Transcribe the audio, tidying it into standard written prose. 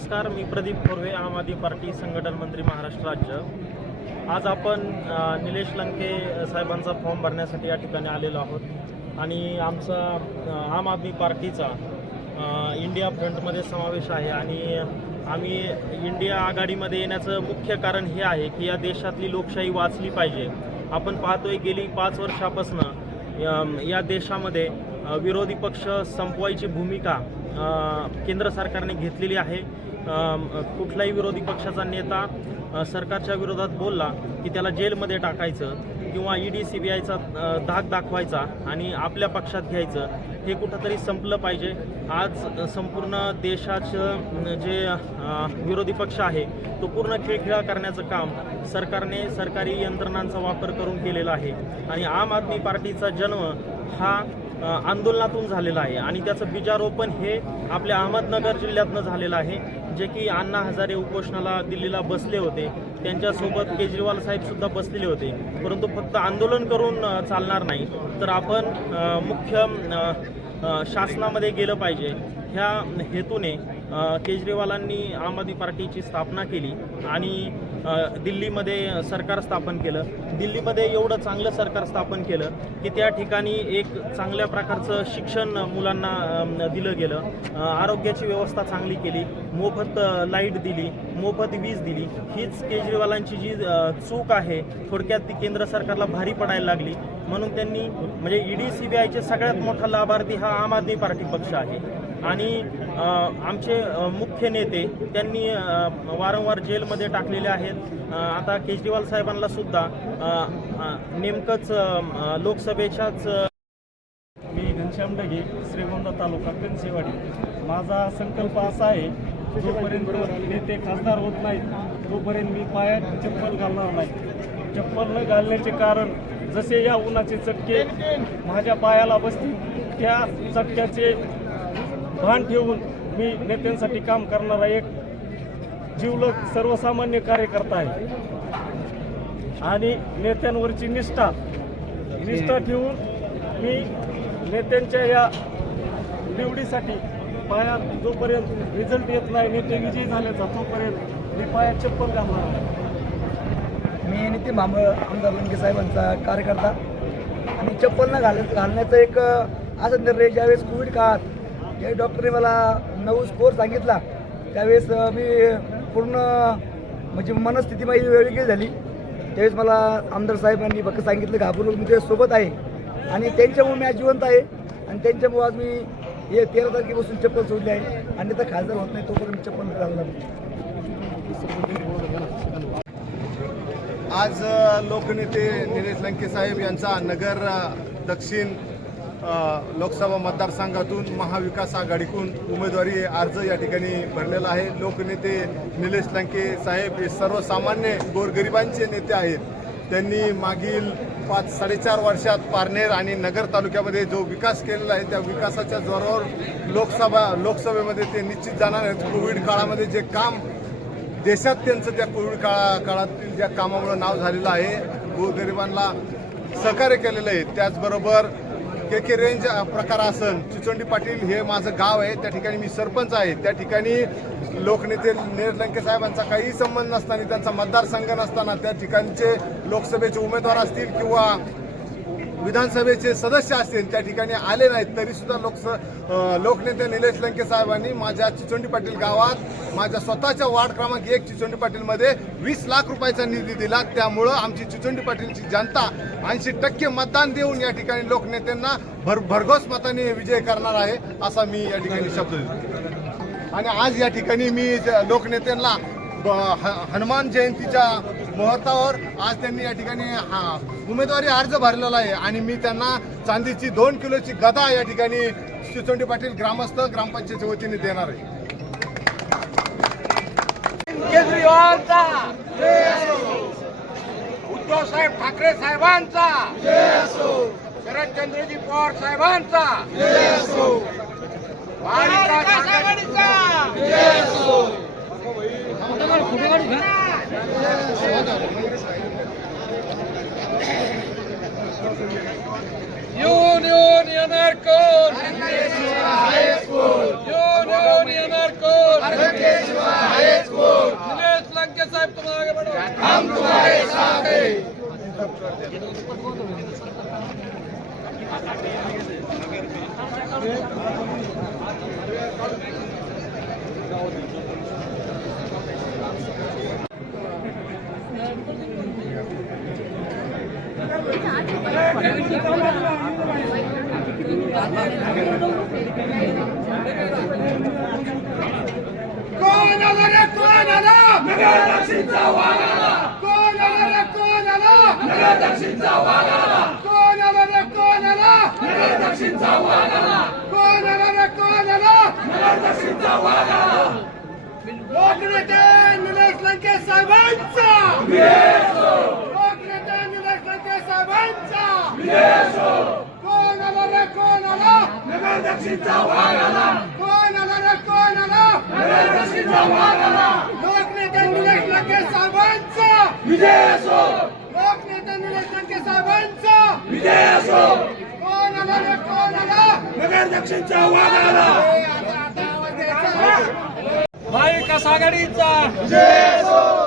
नमस्कार, मी प्रदीप खोरवे, आम आदमी पार्टी संघटन मंत्री महाराष्ट्र राज्य। आज आपण निलेश लंके साहेबांचा फॉर्म भरण्यासाठी या ठिकाणी आलेलो आहोत आणि आमचा आम आदमी पार्टीचा इंडिया फ्रंटमध्ये समावेश आहे आणि आम्ही इंडिया आघाडीमध्ये येण्याचं मुख्य कारण हे आहे की या देशातली लोकशाही वाचली पाहिजे। आपण पाहतोय गेली 5 वर्षापासून या देशामध्ये विरोधी पक्ष संपवायची भूमिका केंद्र सरकारने घेतलेली आहे। कुठलाही विरोधी पक्षाचा नेता सरकारच्या विरोधात बोलला की त्याला जेलमध्ये टाकायचं किंवा ईडी सीबीआयचा धाक दाखवायचा आणि आपल्या पक्षात घ्यायचं, हे कुठंतरी संपलं पाहिजे। आज संपूर्ण देशाचं जे विरोधी पक्ष आहे तो पूर्ण खिळखिळा करण्याचं काम सरकारने सरकारी यंत्रणांचा वापर करून केलेला आहे आणि आम आदमी पार्टीचा जन्म हा आंदोलनातून झालेला आहे आणि त्याचं बीजारोपण हे आपल्या अहमदनगर जिल्ह्यातनं झालेलं आहे, जे की अण्णा हजारे उपोषणाला दिल्लीला बसले होते। त्यांच्यासोबत केजरीवाल साहेबसुद्धा बसलेले होते, परंतु फक्त आंदोलन करून चालणार नाही, तर आपण मुख्य शासनामध्ये गेलं पाहिजे। ह्या हेतूने केजरीवालांनी आम आदमी पार्टीची स्थापना केली आणि दिल्लीमध्ये सरकार स्थापन केलं। दिल्लीमध्ये एवढं चांगलं सरकार स्थापन केलं की त्या ठिकाणी एक चांगल्या प्रकारचं शिक्षण मुलांना दिलं गेलं, आरोग्याची व्यवस्था चांगली केली, मोफत लाईट दिली, मोफत वीज दिली। हीच केजरीवालांची जी चूक आहे, थोडक्यात ती केंद्र सरकारला भारी पडायला लागली, म्हणून त्यांनी म्हणजे ईडी सीबीआयचे सगळ्यात मोठा लाभार्थी हा आम आदमी पार्टी पक्ष आहे आणि आमचे मुख्य नेते त्यांनी वारंवार जेलमध्ये टाकलेले आहेत। आता केजरीवाल साहेबांना सुद्धा नेमकंच लोकसभेच्याच मी घनश्याम ढगे, श्रीगोंदा तालुका कनसेवाडी। माझा संकल्प असा आहे, जोपर्यंत नेते खासदार होत नाहीत तोपर्यंत मी पायात चप्पल घालणार नाही। चप्पल न घालण्याचे कारण, जसे या उन्हाचे चटके माझ्या पायाला बसतील त्या चटक्याचे भान ठेवून मी नेत्यांसाठी काम करणारा एक जिवलग सर्वसामान्य कार्यकर्ता आहे आणि नेत्यांवरची निष्ठा ठेवून मी नेत्यांच्या या निवडीसाठी पायात जोपर्यंत रिझल्ट येत नाही, नेते विजयी झाल्याचा, तोपर्यंत मी पायात चप्पल घालणार आहे। मी नितीन भांबळ, आमदार लंके साहेबांचा कार्यकर्ता आणि चप्पल न घालण्याचा एक असा निर्णय ज्यावेळेस कोविड काळात या डॉक्टरने मला 9 स्कोर सांगितला, त्यावेळेस मी पूर्ण म्हणजे मनस्थिती माझी वेगळी झाली। त्यावेळेस मला आमदार साहेबांनी फक्त सांगितलं घाबरून मी त्याच्यासोबत आहे आणि त्यांच्यामुळे मी आज जिवंत आहे आणि त्यांच्यामुळे आज मी हे 13 तारखेपासून चप्पल सोडली आहे आणि तर खासदार होत नाही तोपर्यंत चप्पल घालणार नाही। आज लोकनेते निलेश लंके साहेब यांचा नगर दक्षिण लोकसभा मतदारसंघातून महाविकास आघाडीकडून उमेदवारी अर्ज या ठिकाणी भरलेला आहे। लोकनेते निलेश लंके साहेब हे सर्वसामान्य गोरगरिबांचे नेते आहेत। त्यांनी मागील 5-4.5 वर्षात पारनेर आणि नगर तालुक्यामध्ये जो विकास केलेला आहे, त्या विकासाच्या जोरावर लोकसभेमध्ये ते निश्चित जाणार आहेत। कोविड काळामध्ये जे काम देशात त्यांचं त्या कोविड काळातील ज्या कामामुळे नाव झालेलं आहे, गोरगरिबांना सहकार्य केलेलं आहे। त्याचबरोबर के रेंज प्रकार असन, चिचोंडी पाटील हे माझं गाव आहे, त्या ठिकाणी मी सरपंच आहे। त्या ठिकाणी लोकनेते निलेश लंके साहेबांचा काही संबंध नसताना, त्यांचा मतदारसंघ नसताना त्या ठिकाणचे लोकसभेचे उमेदवार असतील किंवा विधानसभेचे सदस्य असतील त्या ठिकाणी आले नाहीत, तरी सुद्धा लोकनेते निलेश लंके साहेबांनी माझ्या चिचोंडी पाटील गावात माझ्या स्वतःच्या वार्ड क्रमांक 1 चिचोंडी पाटीलमध्ये 20 लाख रुपयाचा निधी दिला। त्यामुळं आमची चिचोंडी पाटीलची जनता 80% मतदान देऊन या ठिकाणी लोकनेत्यांना भरघोस मताने विजय करणार आहे, असा मी या ठिकाणी शब्द देतो। आणि आज या ठिकाणी मी लोकनेत्यांना हनुमान जयंतीच्या मुहूर्तावर आज त्यांनी या ठिकाणी उमेदवारी अर्ज भरलेला आहे आणि मी त्यांना चांदीची 2 किलोची गदा या ठिकाणी चिचोंडी पाटील ग्रामस्थ ग्रामपंचायतीच्या वतीने देणार आहे। केजरीवालचा, उद्धव साहेब ठाकरे साहेबांचा, शरदचंद्रजी पवार साहेबांचा, महाविकास आघाडीचा Union Arcos! Union Arcos! कोण आला रे कोण आला नगर दक्षिणचा वाघ आला कोण आला रे कोण आला नगर दक्षिणचा वाघ आला कोण आला रे कोण आला नगर दक्षिणचा वाघ आला कोण आला रे कोण आला नगर दक्षिणचा वाघ आला लोकनेते निलेश लंके साहेबांचा लोकनेते निलेश लंके साहेबांचा कोण आला रे कोण आला नगर दक्षिणचा वाघ आला कोण आला रे कोण आला नगर दक्षिणचा वाघ आला लोकनेते निलेश लंके साहेबांचा विजय असो लोकनेते निलेश लंके साहेबांचा विजय असो कोण आला रे कोण आला नगर दक्षिणचा वाघ आला महाविकास आघाडीचा विजय असो